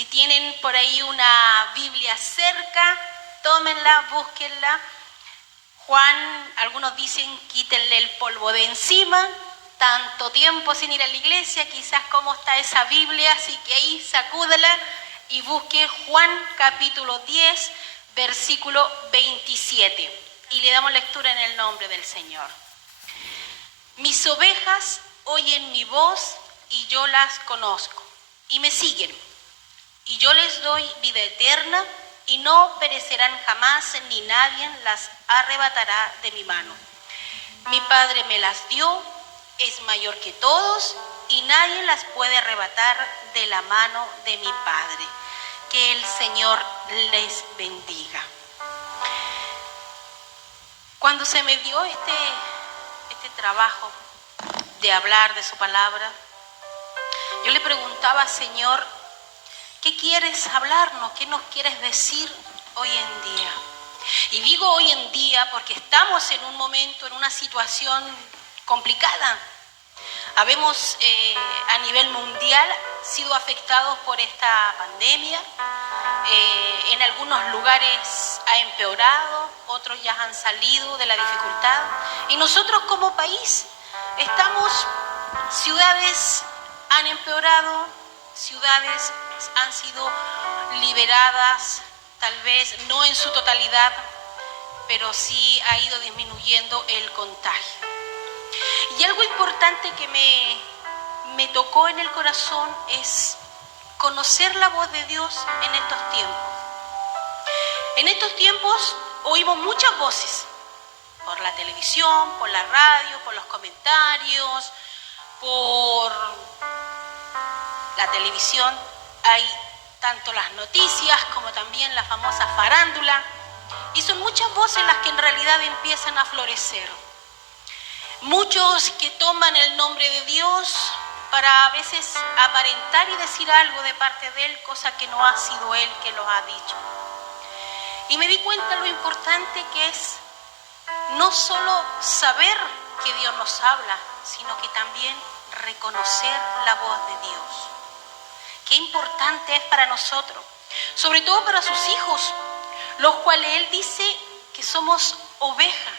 Si tienen por ahí una Biblia cerca, tómenla, búsquenla. Juan, algunos dicen, quítenle el polvo de encima. Tanto tiempo sin ir a la iglesia, quizás cómo está esa Biblia, así que ahí sacúdela y busque Juan capítulo 10, versículo 27. Y le damos lectura en el nombre del Señor. Mis ovejas oyen mi voz y yo las conozco y me siguen. Y yo les doy vida eterna y no perecerán jamás, ni nadie las arrebatará de mi mano. Mi Padre me las dio, es mayor que todos y nadie las puede arrebatar de la mano de mi Padre. Que el Señor les bendiga. Cuando se me dio este trabajo de hablar de su palabra, yo le preguntaba, Señor, ¿qué quieres hablarnos? ¿Qué nos quieres decir hoy en día? Y digo hoy en día porque estamos en un momento, en una situación complicada. Habemos a nivel mundial sido afectados por esta pandemia. En algunos lugares ha empeorado, otros ya han salido de la dificultad. Y nosotros como país ciudades han empeorado, ciudades han sido liberadas, tal vez no en su totalidad, pero sí ha ido disminuyendo el contagio. Y algo importante que me tocó en el corazón es conocer la voz de Dios en estos tiempos. En estos tiempos oímos muchas voces, por la televisión, por la radio, por los comentarios, por la televisión. Hay tanto las noticias como también la famosa farándula. Y son muchas voces las que en realidad empiezan a florecer. Muchos que toman el nombre de Dios para a veces aparentar y decir algo de parte de Él, cosa que no ha sido Él que lo ha dicho. Y me di cuenta lo importante que es no solo saber que Dios nos habla, sino que también reconocer la voz de Dios. Qué importante es para nosotros, sobre todo para sus hijos, los cuales Él dice que somos ovejas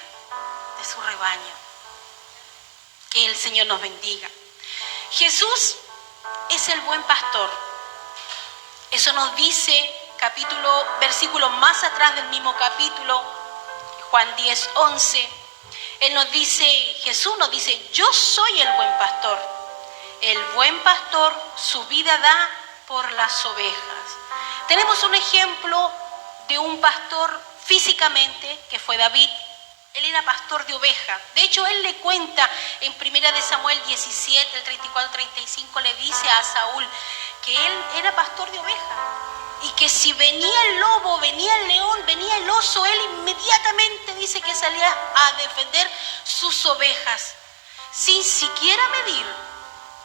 de su rebaño. Que el Señor nos bendiga. Jesús es el buen pastor. Eso nos dice versículo más atrás del mismo capítulo, Juan 10, 11. Jesús nos dice, yo soy el buen pastor. El buen pastor su vida da por las ovejas. Tenemos un ejemplo de un pastor físicamente, que fue David. Él era pastor de ovejas. De hecho, él le cuenta en 1 Samuel 17, el 34-35, le dice a Saúl que él era pastor de ovejas. Y que si venía el lobo, venía el león, venía el oso, él inmediatamente dice que salía a defender sus ovejas, sin siquiera medir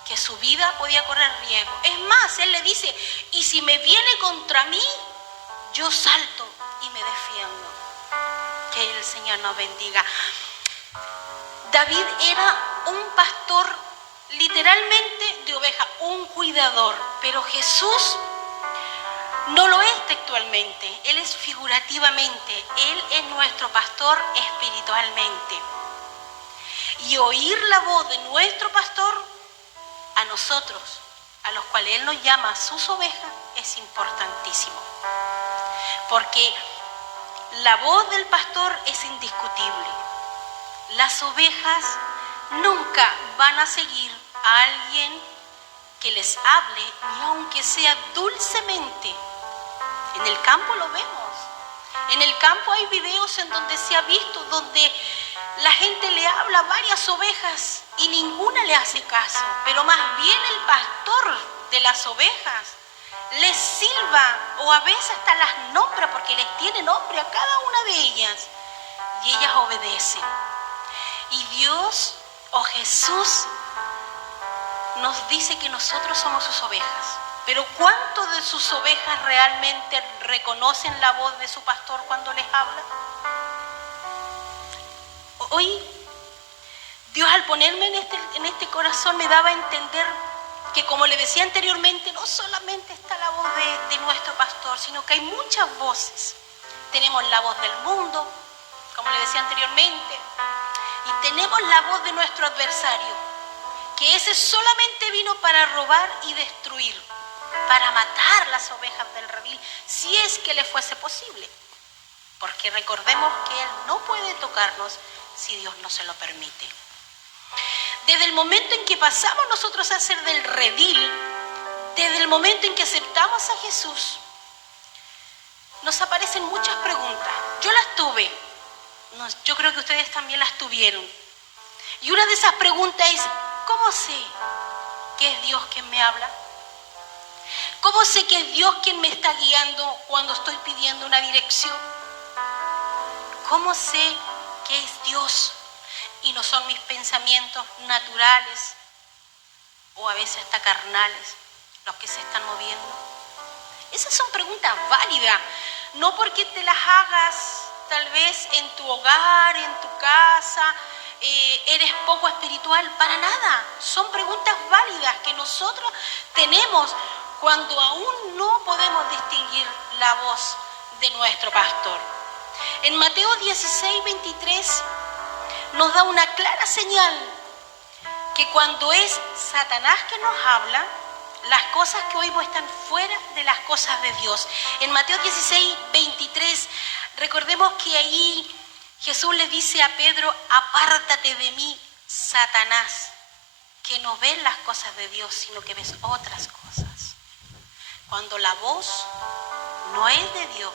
que su vida podía correr riesgo. Es más, él le dice, y si me viene contra mí, yo salto y me defiendo. Que el Señor nos bendiga. David era un pastor literalmente de oveja, un cuidador, pero Jesús no lo es textualmente, Él es figurativamente, Él es nuestro pastor espiritualmente. Y oír la voz de nuestro pastor a nosotros, a los cuales Él nos llama sus ovejas, es importantísimo. Porque la voz del pastor es indiscutible. Las ovejas nunca van a seguir a alguien que les hable, ni aunque sea dulcemente. En el campo lo vemos. En el campo hay videos en donde se ha visto, donde la gente le habla a varias ovejas y ninguna le hace caso. Pero más bien el pastor de las ovejas les silba o a veces hasta las nombra porque les tiene nombre a cada una de ellas. Y ellas obedecen. Y Dios o Jesús nos dice que nosotros somos sus ovejas. Pero ¿cuántos de sus ovejas realmente reconocen la voz de su pastor cuando les habla? Hoy, Dios al ponerme en este corazón me daba a entender que, como le decía anteriormente, no solamente está la voz de pastor, sino que hay muchas voces. Tenemos la voz del mundo, como le decía anteriormente, y tenemos la voz de nuestro adversario, que ese solamente vino para robar y destruir, para matar las ovejas del redil, si es que le fuese posible. Porque recordemos que Él no puede tocarnos si Dios no se lo permite. Desde el momento en que pasamos nosotros a ser del redil, desde el momento en que aceptamos a Jesús, nos aparecen muchas preguntas. Yo las tuve, yo creo que ustedes también las tuvieron. Y una de esas preguntas es, ¿cómo sé que es Dios quien me habla? ¿Cómo sé que es Dios quien me está guiando cuando estoy pidiendo una dirección? ¿Cómo sé que es Dios y no son mis pensamientos naturales o a veces hasta carnales los que se están moviendo? Esas son preguntas válidas, no porque te las hagas tal vez en tu hogar, en tu casa, eres poco espiritual, para nada. Son preguntas válidas que nosotros tenemos cuando aún no podemos distinguir la voz de nuestro pastor. En Mateo 16, 23 nos da una clara señal que cuando es Satanás que nos habla, las cosas que oímos están fuera de las cosas de Dios. En Mateo 16, 23, recordemos que ahí Jesús le dice a Pedro, apártate de mí, Satanás, que no ves las cosas de Dios, sino que ves otras cosas. Cuando la voz no es de Dios,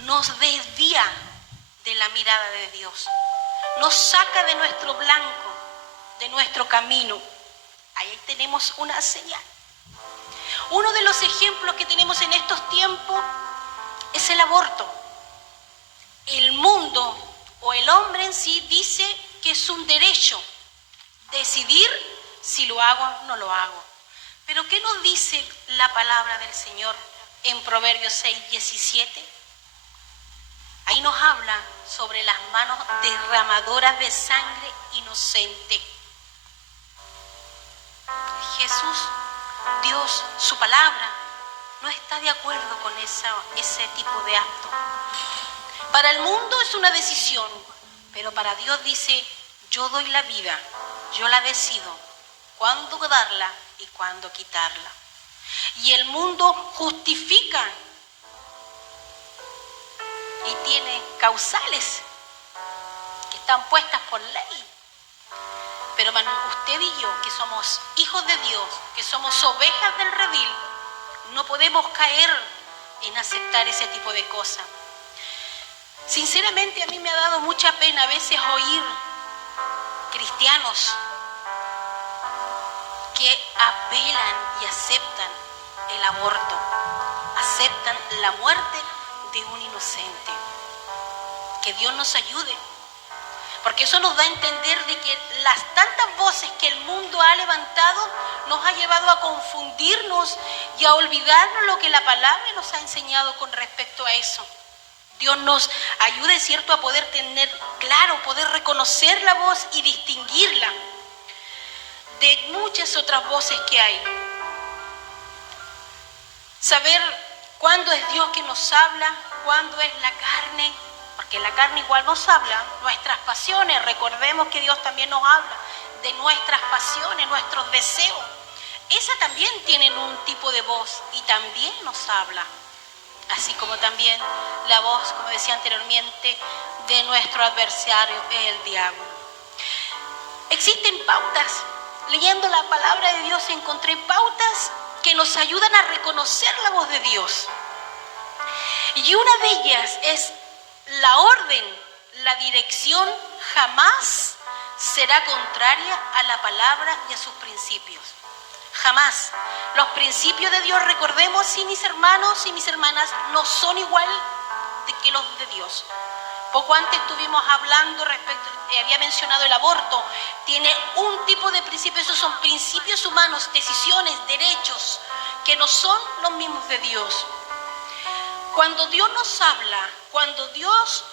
nos desvía de la mirada de Dios, nos saca de nuestro blanco, de nuestro camino. Ahí tenemos una señal. Uno de los ejemplos que tenemos en estos tiempos es el aborto. El mundo o el hombre en sí dice que es un derecho decidir si lo hago o no lo hago. Pero ¿qué nos dice la palabra del Señor en Proverbios 6, 17? Ahí nos habla sobre las manos derramadoras de sangre inocente. Jesús, Dios, su palabra, no está de acuerdo con ese tipo de acto. Para el mundo es una decisión, pero para Dios dice, yo doy la vida, yo la decido, cuándo darla y cuándo quitarla. Y el mundo justifica y tiene causales que están puestas por ley. Pero usted y yo, que somos hijos de Dios, que somos ovejas del redil, no podemos caer en aceptar ese tipo de cosas. Sinceramente a mí me ha dado mucha pena a veces oír cristianos que apelan y aceptan el aborto, aceptan la muerte de un inocente. Que Dios nos ayude, porque eso nos da a entender de que las tantas voces que el mundo ha levantado nos ha llevado a confundirnos y a olvidarnos lo que la palabra nos ha enseñado con respecto a eso. Dios nos ayude, ¿cierto?, a poder tener claro, poder reconocer la voz y distinguirla de muchas otras voces que hay. Saber cuándo es Dios que nos habla, cuándo es la carne, porque la carne igual nos habla, nuestras pasiones, recordemos que Dios también nos habla de nuestras pasiones, nuestros deseos. Esas también tienen un tipo de voz y también nos habla. Así como también la voz, como decía anteriormente, de nuestro adversario, el diablo. Existen pautas. Leyendo la palabra de Dios encontré pautas que nos ayudan a reconocer la voz de Dios. Y una de ellas es la orden, la dirección jamás será contraria a la palabra y a sus principios. Jamás. Los principios de Dios, recordemos, si mis hermanos y mis hermanas no son igual que los de Dios. Poco antes estuvimos hablando respecto, había mencionado el aborto. Tiene un tipo de principios, esos son principios humanos, decisiones, derechos, que no son los mismos de Dios. Cuando Dios nos habla, cuando Dios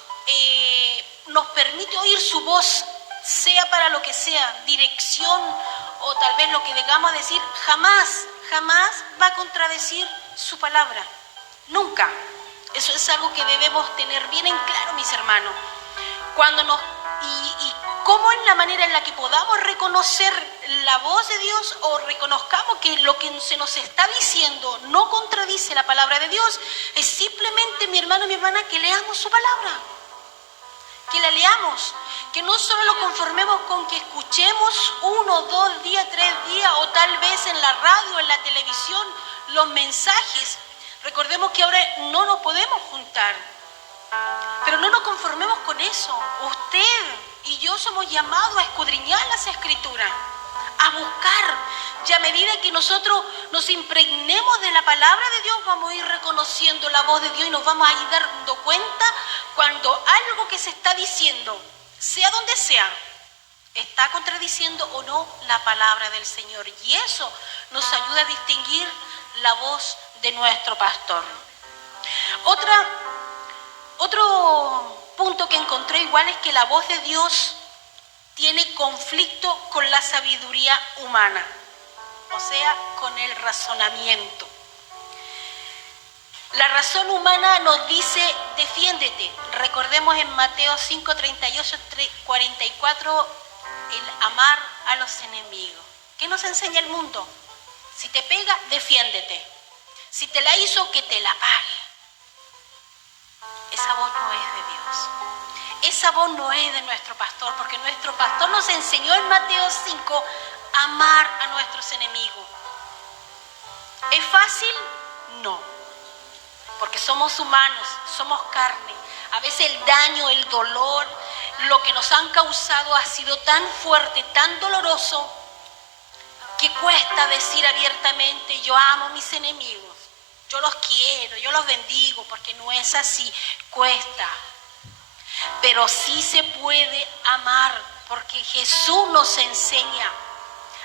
nos permite oír su voz, sea para lo que sea, dirección o tal vez lo que llegamos a decir, jamás va a contradecir su palabra. Nunca. Eso es algo que debemos tener bien en claro, mis hermanos. Y cómo es la manera en la que podamos reconocer la voz de Dios o reconozcamos que lo que se nos está diciendo no contradice la palabra de Dios, es simplemente, mi hermano y mi hermana, que leamos su palabra. Que la leamos, que no solo lo conformemos con que escuchemos 1, 2 días, 3 días o tal vez en la radio, en la televisión, los mensajes. Recordemos que ahora no nos podemos juntar, pero no nos conformemos con eso. Usted y yo somos llamados a escudriñar las Escrituras, a buscar, y a medida que nosotros nos impregnemos de la palabra de Dios, vamos a ir reconociendo la voz de Dios y nos vamos a ir dando cuenta cuando algo que se está diciendo, sea donde sea, está contradiciendo o no la palabra del Señor. Y eso nos ayuda a distinguir la voz de nuestro pastor. Otro punto que encontré igual es que la voz de Dios tiene conflicto con la sabiduría humana, o sea, con el razonamiento. La razón humana nos dice, defiéndete. Recordemos en Mateo 5, 38, 44, el amar a los enemigos. ¿Qué nos enseña el mundo? Si te pega, defiéndete. Si te la hizo, que te la pague. Esa voz no es de Dios. Esa voz no es de nuestro pastor, porque nuestro pastor nos enseñó en Mateo 5 a amar a nuestros enemigos. ¿Es fácil? No, porque somos humanos, somos carne. A veces el daño, el dolor, lo que nos han causado ha sido tan fuerte, tan doloroso, que cuesta decir abiertamente, yo amo a mis enemigos, yo los quiero, yo los bendigo, porque no es así, cuesta. Pero sí se puede amar, porque Jesús nos enseña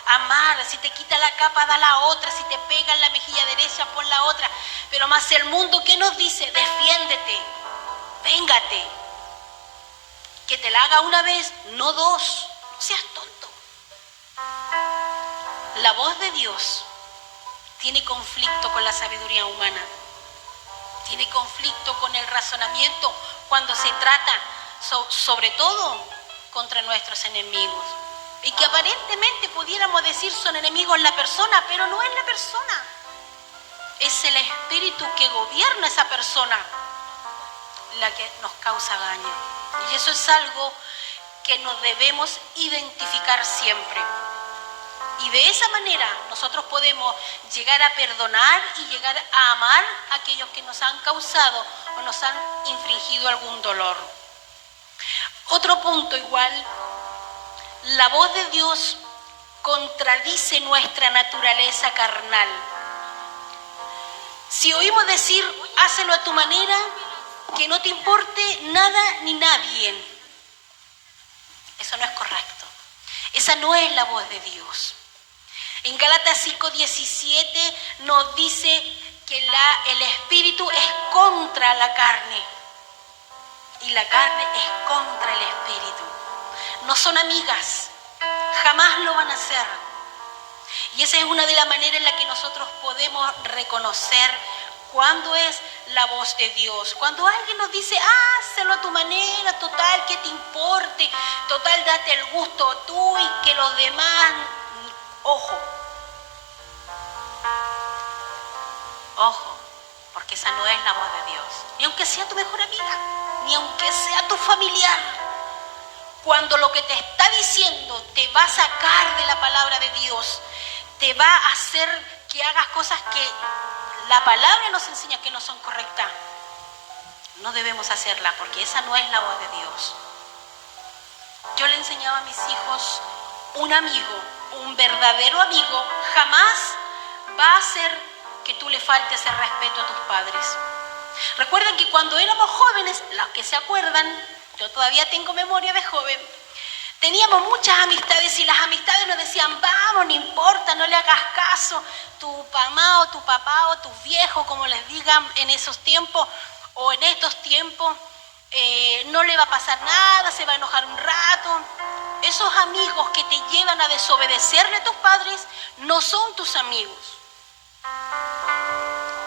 a amar. Si te quita la capa, da la otra. Si te pega en la mejilla derecha, pon la otra. Pero más el mundo, ¿qué nos dice? Defiéndete, véngate. Que te la haga una vez, no dos. No seas tonto. La voz de Dios tiene conflicto con la sabiduría humana. Tiene conflicto con el razonamiento cuando se trata, sobre todo, contra nuestros enemigos. Y que aparentemente pudiéramos decir son enemigos la persona, pero no es la persona. Es el espíritu que gobierna esa persona la que nos causa daño. Y eso es algo que nos debemos identificar siempre. Y de esa manera nosotros podemos llegar a perdonar y llegar a amar a aquellos que nos han causado o nos han infligido algún dolor. Otro punto igual, la voz de Dios contradice nuestra naturaleza carnal. Si oímos decir, hácelo a tu manera, que no te importe nada ni nadie, eso no es correcto. Esa no es la voz de Dios. En Gálatas 5:17 nos dice que el espíritu es contra la carne y la carne es contra el espíritu. No son amigas, jamás lo van a hacer. Y esa es una de las maneras en la que nosotros podemos reconocer cuándo es la voz de Dios. Cuando alguien nos dice, hazlo a tu manera, total, que te importe, total, date el gusto tú y que los demás... Ojo, porque esa no es la voz de Dios. Ni aunque sea tu mejor amiga, ni aunque sea tu familiar. Cuando lo que te está diciendo te va a sacar de la palabra de Dios, te va a hacer que hagas cosas que la palabra nos enseña que no son correctas, no debemos hacerla, porque esa no es la voz de Dios. Yo le enseñaba a mis hijos, un amigo, un verdadero amigo, jamás va a hacer que tú le faltes el respeto a tus padres. Recuerden que cuando éramos jóvenes, los que se acuerdan, yo todavía tengo memoria de joven, teníamos muchas amistades y las amistades nos decían, vamos, no importa, no le hagas caso, tu mamá o tu papá o tus viejos, como les digan en esos tiempos o en estos tiempos, no le va a pasar nada, se va a enojar un rato. Esos amigos que te llevan a desobedecerle a tus padres no son tus amigos.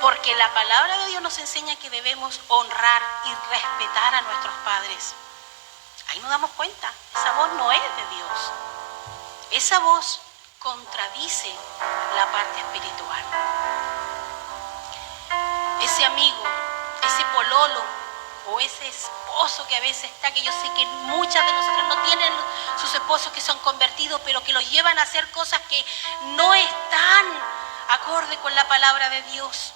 Porque la palabra de Dios nos enseña que debemos honrar y respetar a nuestros padres. Ahí nos damos cuenta, esa voz no es de Dios. Esa voz contradice la parte espiritual. Ese amigo, ese pololo o ese esposo que a veces está, que yo sé que muchas de nosotras no tienen sus esposos que son convertidos, pero que los llevan a hacer cosas que no están acorde con la palabra de Dios.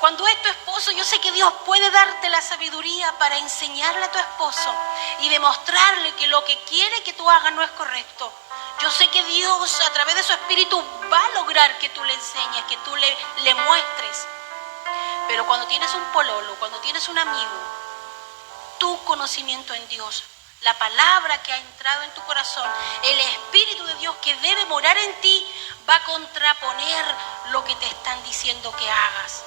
Cuando es tu esposo, yo sé que Dios puede darte la sabiduría para enseñarle a tu esposo y demostrarle que lo que quiere que tú hagas no es correcto. Yo sé que Dios a través de su espíritu va a lograr que tú le enseñes, que tú le muestres. Pero cuando tienes un pololo, cuando tienes un amigo, tu conocimiento en Dios, la palabra que ha entrado en tu corazón, el Espíritu de Dios que debe morar en ti, va a contraponer lo que te están diciendo que hagas.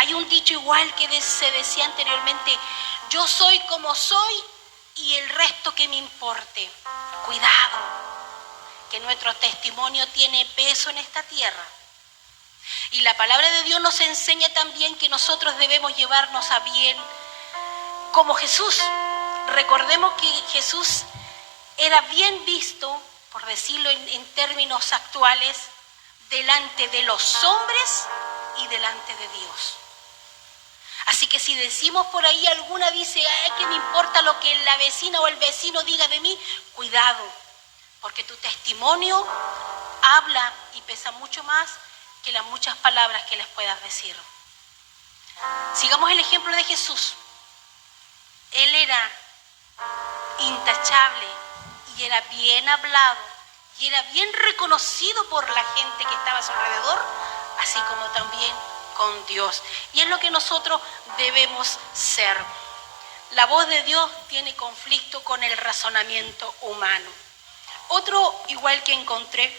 Hay un dicho igual que se decía anteriormente: yo soy como soy y el resto que me importe. Cuidado, que nuestro testimonio tiene peso en esta tierra. Y la palabra de Dios nos enseña también que nosotros debemos llevarnos a bien como Jesús. Recordemos que Jesús era bien visto, por decirlo en términos actuales, delante de los hombres y delante de Dios. Así que si decimos por ahí, alguna dice: ay, ¿qué me importa lo que la vecina o el vecino diga de mí? Cuidado, porque tu testimonio habla y pesa mucho más que las muchas palabras que les puedas decir. Sigamos el ejemplo de Jesús. Él era intachable y era bien hablado y era bien reconocido por la gente que estaba a su alrededor, así como también con Dios. Y es lo que nosotros debemos ser. La voz de Dios tiene conflicto con el razonamiento humano. Otro igual que encontré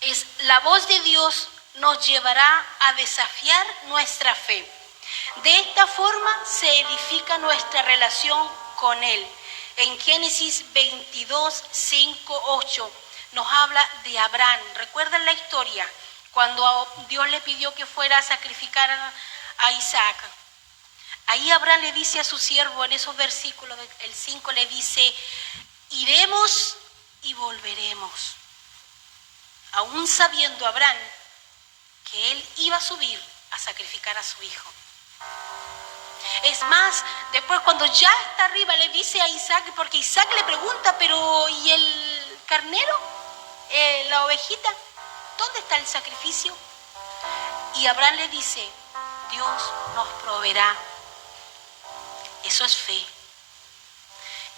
es: la voz de Dios nos llevará a desafiar nuestra fe. De esta forma se edifica nuestra relación con Él. En Génesis 22, 5, 8 nos habla de Abraham. ¿Recuerdan la historia? Cuando Dios le pidió que fuera a sacrificar a Isaac. Ahí Abraham le dice a su siervo, en esos versículos, el 5 le dice: iremos y volveremos. Aún sabiendo Abraham que él iba a subir a sacrificar a su hijo. Es más, después cuando ya está arriba le dice a Isaac, porque Isaac le pregunta: pero ¿y el carnero? ¿La ovejita? ¿Dónde está el sacrificio? Y Abraham le dice: Dios nos proveerá. Eso es fe.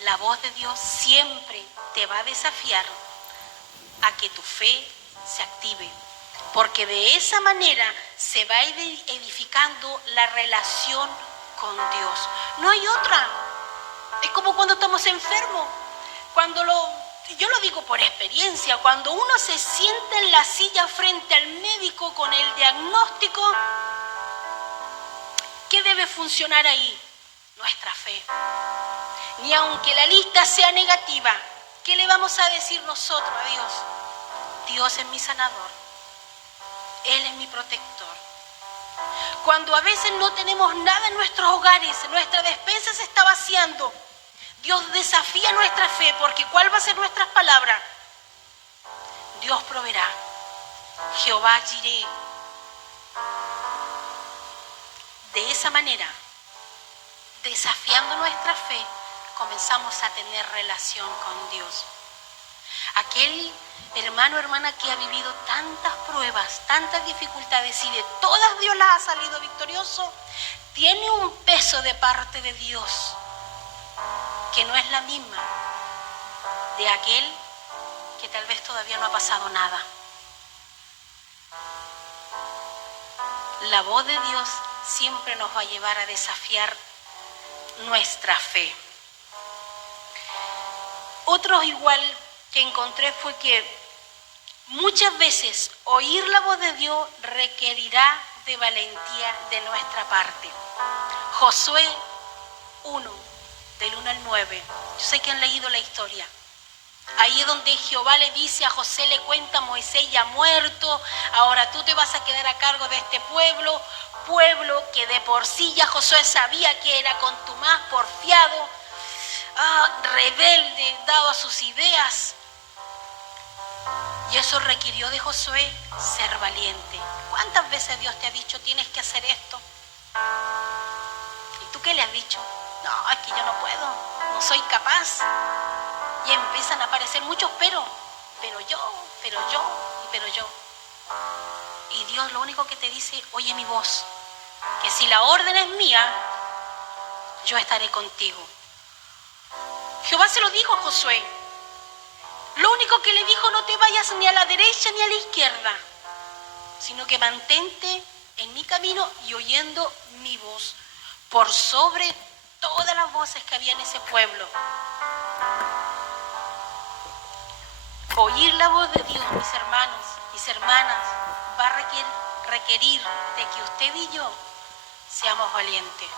La voz de Dios siempre te va a desafiar a que tu fe se active, porque de esa manera se va edificando la relación con Dios. No hay otra. Es como cuando estamos enfermos. Yo lo digo por experiencia, cuando uno se sienta en la silla frente al médico con el diagnóstico, ¿qué debe funcionar ahí? Nuestra fe. Ni aunque la lista sea negativa, ¿qué le vamos a decir nosotros a Dios? Dios es mi sanador. Él es mi protector. Cuando a veces no tenemos nada en nuestros hogares, nuestra despensa se está vaciando, Dios desafía nuestra fe, porque ¿cuál va a ser nuestras palabras? Dios proveerá. Jehová Jireh. De esa manera, desafiando nuestra fe, comenzamos a tener relación con Dios. Aquel hermano o hermana que ha vivido tantas pruebas, tantas dificultades y de todas Dios las ha salido victorioso, tiene un peso de parte de Dios que no es la misma de aquel que tal vez todavía no ha pasado nada. La voz de Dios siempre nos va a llevar a desafiar nuestra fe. Otro igual que encontré fue que muchas veces oír la voz de Dios requerirá de valentía de nuestra parte. Josué 1, del 1 al 9. Yo sé que han leído la historia. Ahí es donde Jehová le dice a José, le cuenta, Moisés ya muerto, ahora tú te vas a quedar a cargo de este pueblo que de por sí ya Josué sabía que era contumaz, porfiado, rebelde, dado a sus ideas. Y eso requirió de Josué ser valiente. ¿Cuántas veces Dios te ha dicho, tienes que hacer esto? ¿Y tú qué le has dicho? No, es que yo no puedo, no soy capaz. Y empiezan a aparecer muchos pero yo. Y Dios lo único que te dice, oye mi voz, que si la orden es mía, yo estaré contigo. Jehová se lo dijo a Josué. Lo único que le dijo, no te vayas ni a la derecha ni a la izquierda, sino que mantente en mi camino y oyendo mi voz, por sobre todas las voces que había en ese pueblo. Oír la voz de Dios, mis hermanos, mis hermanas, va a requerir de que usted y yo seamos valientes.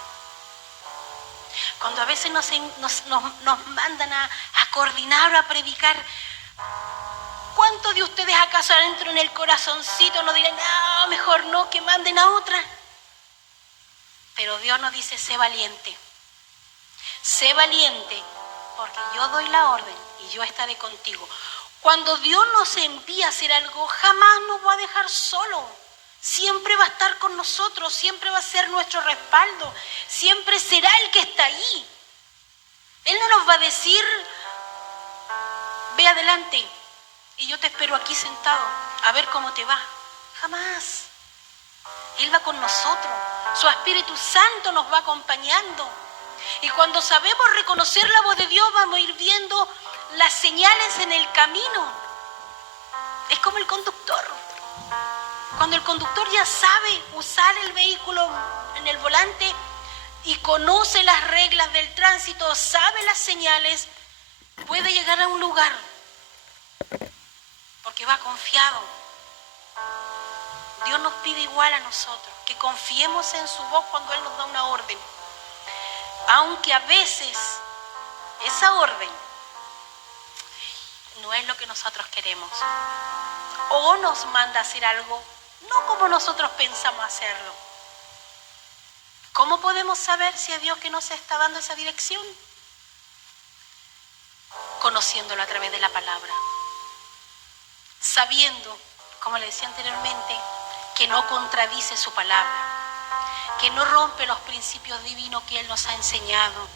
Cuando a veces nos mandan a coordinar o a predicar, ¿cuántos de ustedes acaso adentro en el corazoncito nos dirán, no, mejor no, que manden a otra? Pero Dios nos dice, sé valiente porque yo doy la orden y yo estaré contigo. Cuando Dios nos envía a hacer algo, jamás nos va a dejar solo. Siempre va a estar con nosotros, siempre va a ser nuestro respaldo, siempre será el que está ahí. Él no nos va a decir, ve adelante y yo te espero aquí sentado, a ver cómo te va. Jamás. Él va con nosotros, su Espíritu Santo nos va acompañando. Y cuando sabemos reconocer la voz de Dios, vamos a ir viendo las señales en el camino. Es como el conductor. Cuando el conductor ya sabe usar el vehículo en el volante y conoce las reglas del tránsito, sabe las señales, puede llegar a un lugar porque va confiado. Dios nos pide igual a nosotros, que confiemos en su voz cuando Él nos da una orden. Aunque a veces esa orden no es lo que nosotros queremos. O nos manda a hacer algo no como nosotros pensamos hacerlo. ¿Cómo podemos saber si es Dios que nos está dando esa dirección? Conociéndolo a través de la palabra. Sabiendo, como le decía anteriormente, que no contradice su palabra, que no rompe los principios divinos que Él nos ha enseñado,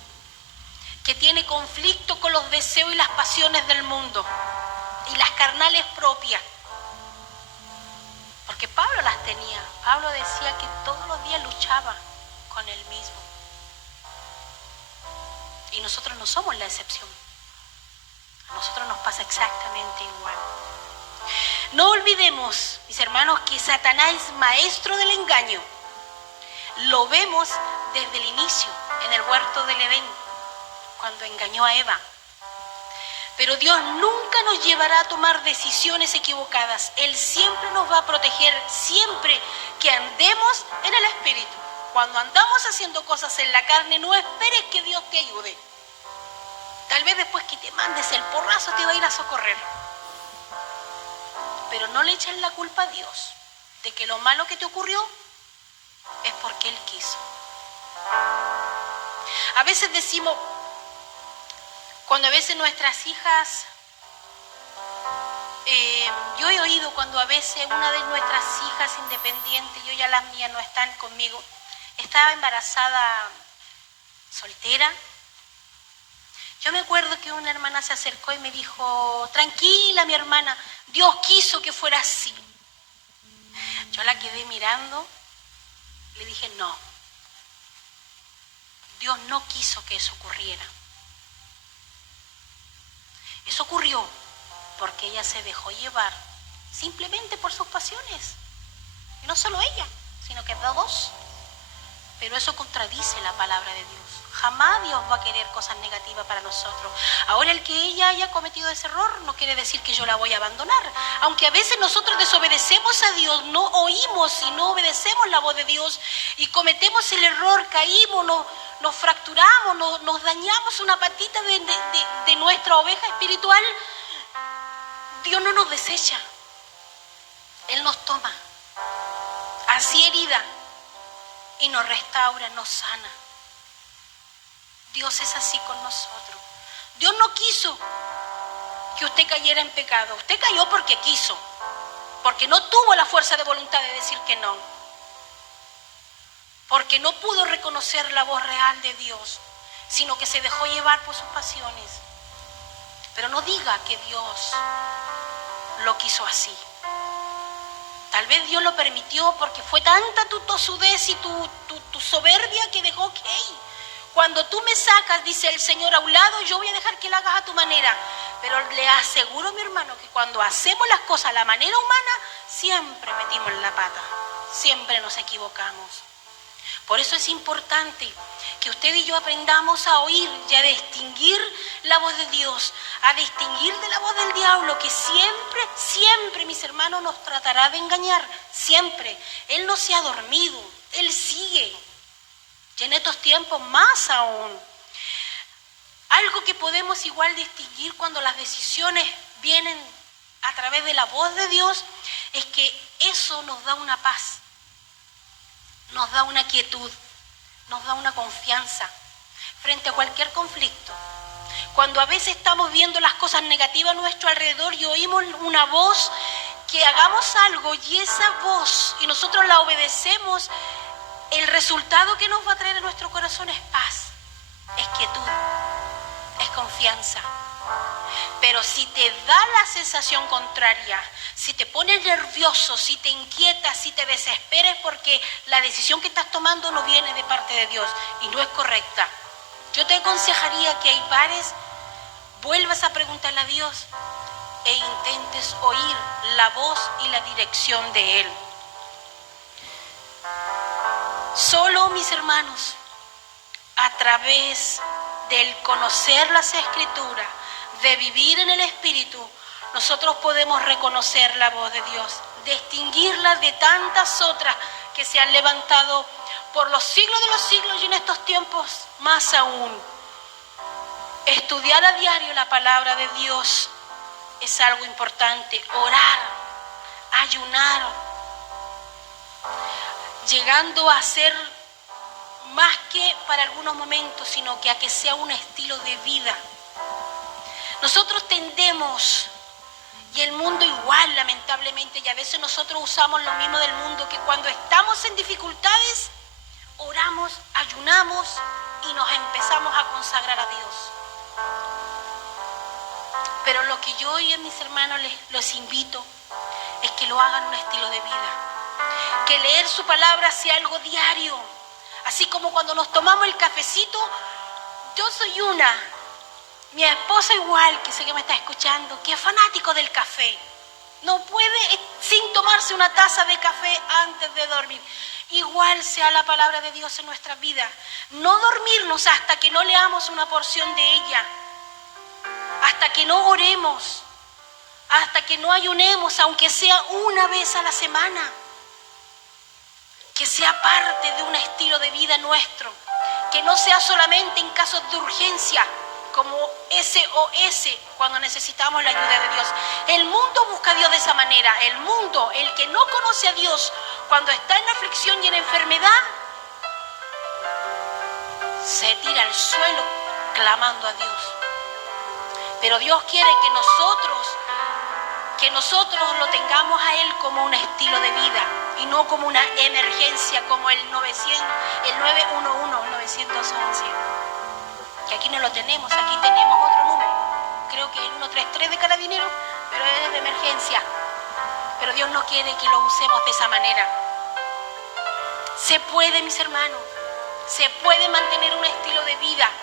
que tiene conflicto con los deseos y las pasiones del mundo y las carnales propias. Porque Pablo las tenía. Pablo decía que todos los días luchaba con él mismo. Y nosotros no somos la excepción. A nosotros nos pasa exactamente igual. No olvidemos, mis hermanos, que Satanás es maestro del engaño. Lo vemos desde el inicio, en el huerto del Edén, cuando engañó a Eva. Pero Dios nunca nos llevará a tomar decisiones equivocadas. Él siempre nos va a proteger, siempre que andemos en el Espíritu. Cuando andamos haciendo cosas en la carne, no esperes que Dios te ayude. Tal vez después que te mandes el porrazo te va a ir a socorrer. Pero no le eches la culpa a Dios de que lo malo que te ocurrió es porque Él quiso. A veces decimos, cuando a veces nuestras hijas, yo he oído cuando a veces una de nuestras hijas independientes, yo ya las mías no están conmigo, estaba embarazada soltera. Yo me acuerdo que una hermana se acercó y me dijo, tranquila mi hermana, Dios quiso que fuera así. Yo la quedé mirando, le dije no, Dios no quiso que eso ocurriera. Eso ocurrió porque ella se dejó llevar simplemente por sus pasiones. Y no solo ella, sino que dos. Pero eso contradice la palabra de Dios. Jamás Dios va a querer cosas negativas para nosotros. Ahora el que ella haya cometido ese error no quiere decir que yo la voy a abandonar. Aunque a veces nosotros desobedecemos a Dios, no oímos y no obedecemos la voz de Dios y cometemos el error, caímos, nos fracturamos, nos dañamos una patita de nuestra oveja espiritual, Dios no nos desecha. Él nos toma, así herida, y nos restaura, nos sana. Dios es así con nosotros. Dios no quiso que usted cayera en pecado. Usted cayó porque quiso, porque no tuvo la fuerza de voluntad de decir que no, porque no pudo reconocer la voz real de Dios, sino que se dejó llevar por sus pasiones. Pero no diga que Dios lo quiso así. Tal vez Dios lo permitió porque fue tanta tu tosudez y tu soberbia que dejó que cuando tú me sacas, dice el Señor, a un lado, yo voy a dejar que lo hagas a tu manera. Pero le aseguro, mi hermano, que cuando hacemos las cosas a la manera humana, siempre metimos la pata, siempre nos equivocamos. Por eso es importante que usted y yo aprendamos a oír y a distinguir la voz de Dios, a distinguir de la voz del diablo, que siempre, siempre, mis hermanos, nos tratará de engañar, siempre. Él no se ha dormido, Él sigue. Y en estos tiempos más aún. Algo que podemos igual distinguir cuando las decisiones vienen a través de la voz de Dios es que eso nos da una paz, nos da una quietud, nos da una confianza frente a cualquier conflicto. Cuando a veces estamos viendo las cosas negativas a nuestro alrededor y oímos una voz que hagamos algo y esa voz y nosotros la obedecemos, el resultado que nos va a traer a nuestro corazón es paz, es quietud, es confianza. Pero si te da la sensación contraria, si te pones nervioso, si te inquietas, si te desesperes porque la decisión que estás tomando no viene de parte de Dios y no es correcta, yo te aconsejaría que ahí pares, vuelvas a preguntarle a Dios e intentes oír la voz y la dirección de Él. Solo, mis hermanos, a través del conocer las Escrituras, de vivir en el Espíritu, nosotros podemos reconocer la voz de Dios, distinguirla de tantas otras que se han levantado por los siglos de los siglos y en estos tiempos más aún. Estudiar a diario la palabra de Dios es algo importante. Orar, ayunar, llegando a ser más que para algunos momentos, sino que a que sea un estilo de vida. Nosotros tendemos, y el mundo igual lamentablemente, y a veces nosotros usamos lo mismo del mundo, que cuando estamos en dificultades, oramos, ayunamos y nos empezamos a consagrar a Dios. Pero lo que yo hoy a mis hermanos los invito es que lo hagan un estilo de vida. Que leer su palabra sea algo diario. Así como cuando nos tomamos el cafecito, yo soy mi esposa igual, que sé que me está escuchando, que es fanático del café. No puede sin tomarse una taza de café antes de dormir. Igual sea la palabra de Dios en nuestras vidas. No dormirnos hasta que no leamos una porción de ella. Hasta que no oremos. Hasta que no ayunemos, aunque sea una vez a la semana. Que sea parte de un estilo de vida nuestro. Que no sea solamente en casos de urgencia, como SOS, cuando necesitamos la ayuda de Dios. El mundo busca a Dios de esa manera. El mundo, el que no conoce a Dios, cuando está en aflicción y en enfermedad, se tira al suelo clamando a Dios. Pero Dios quiere que nosotros lo tengamos a Él como un estilo de vida y no como una emergencia, como el 911, el 911. Que aquí no lo tenemos, aquí tenemos otro número, creo que es el 133 de Carabineros, pero es de emergencia. Pero Dios no quiere que lo usemos de esa manera. Se puede, mis hermanos, se puede mantener un estilo de vida